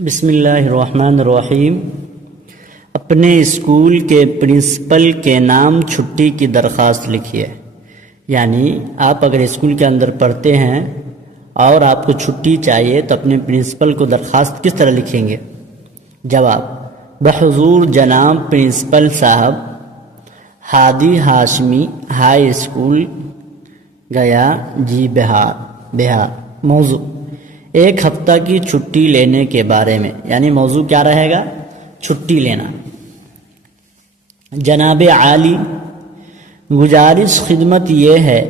بسم اللہ الرحمن الرحیم۔ اپنے اسکول کے پرنسپل کے نام چھٹی کی درخواست لکھیے۔ یعنی آپ اگر اسکول کے اندر پڑھتے ہیں اور آپ کو چھٹی چاہیے تو اپنے پرنسپل کو درخواست کس طرح لکھیں گے؟ جواب: بحضور جناب پرنسپل صاحب، ہادی ہاشمی ہائی اسکول گیا جی بہار۔ موضوع: ایک ہفتہ کی چھٹی لینے کے بارے میں، یعنی موضوع کیا رہے گا؟ چھٹی لینا۔ جناب عالی، گزارش خدمت یہ ہے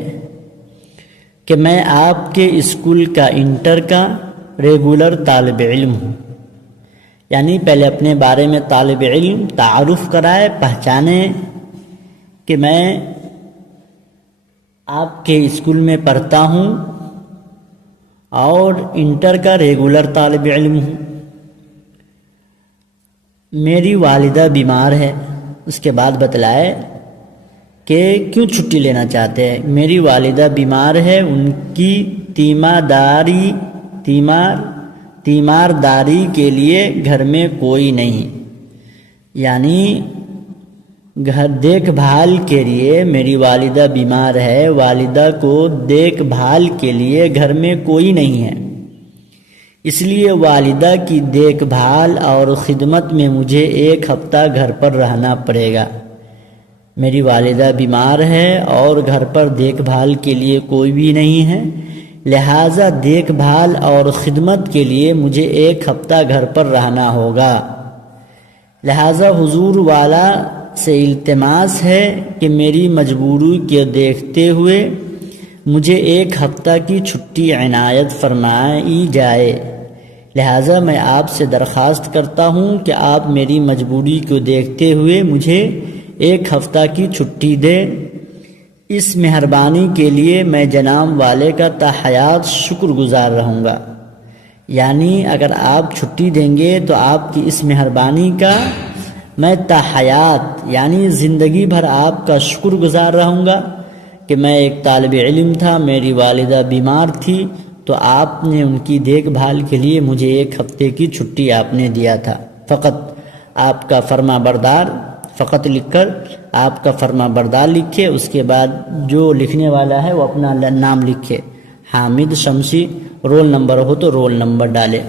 کہ میں آپ کے اسکول کا انٹر کا ریگولر طالب علم ہوں۔ یعنی پہلے اپنے بارے میں طالب علم تعارف کرائے، پہچانے کہ میں آپ کے اسکول میں پڑھتا ہوں اور انٹر کا ریگولر طالب علم ہوں۔ میری والدہ بیمار ہے۔ اس کے بعد بتلائے کہ کیوں چھٹی لینا چاہتے ہیں۔ میری والدہ بیمار ہے، ان کی تیمارداری کے لیے گھر میں کوئی نہیں، یعنی گھر دیکھ بھال کے لیے میری والدہ بیمار ہے، والدہ کو دیکھ بھال کے لیے گھر میں کوئی نہیں ہے، اس لیے والدہ کی دیکھ بھال اور خدمت میں مجھے ایک ہفتہ گھر پر رہنا پڑے گا۔ میری والدہ بیمار ہے اور گھر پر دیکھ بھال کے لیے کوئی بھی نہیں ہے، لہٰذا دیکھ بھال اور خدمت کے لیے مجھے ایک ہفتہ گھر پر رہنا ہوگا۔ لہٰذا حضور والا سے التماس ہے کہ میری مجبوری کو دیکھتے ہوئے مجھے ایک ہفتہ کی چھٹی عنایت فرمائی جائے۔ لہٰذا میں آپ سے درخواست کرتا ہوں کہ آپ میری مجبوری کو دیکھتے ہوئے مجھے ایک ہفتہ کی چھٹی دیں۔ اس مہربانی کے لیے میں جناب والے کا تا حیات شکر گزار رہوں گا۔ یعنی اگر آپ چھٹی دیں گے تو آپ کی اس مہربانی کا میں تا حیات یعنی زندگی بھر آپ کا شکر گزار رہوں گا کہ میں ایک طالب علم تھا، میری والدہ بیمار تھی تو آپ نے ان کی دیکھ بھال کے لیے مجھے ایک ہفتے کی چھٹی آپ نے دیا تھا۔ فقط آپ کا فرما بردار، فقط لکھ کر آپ کا فرما بردار لکھے، اس کے بعد جو لکھنے والا ہے وہ اپنا نام لکھے، حامد شمسی، رول نمبر ہو تو رول نمبر ڈالے۔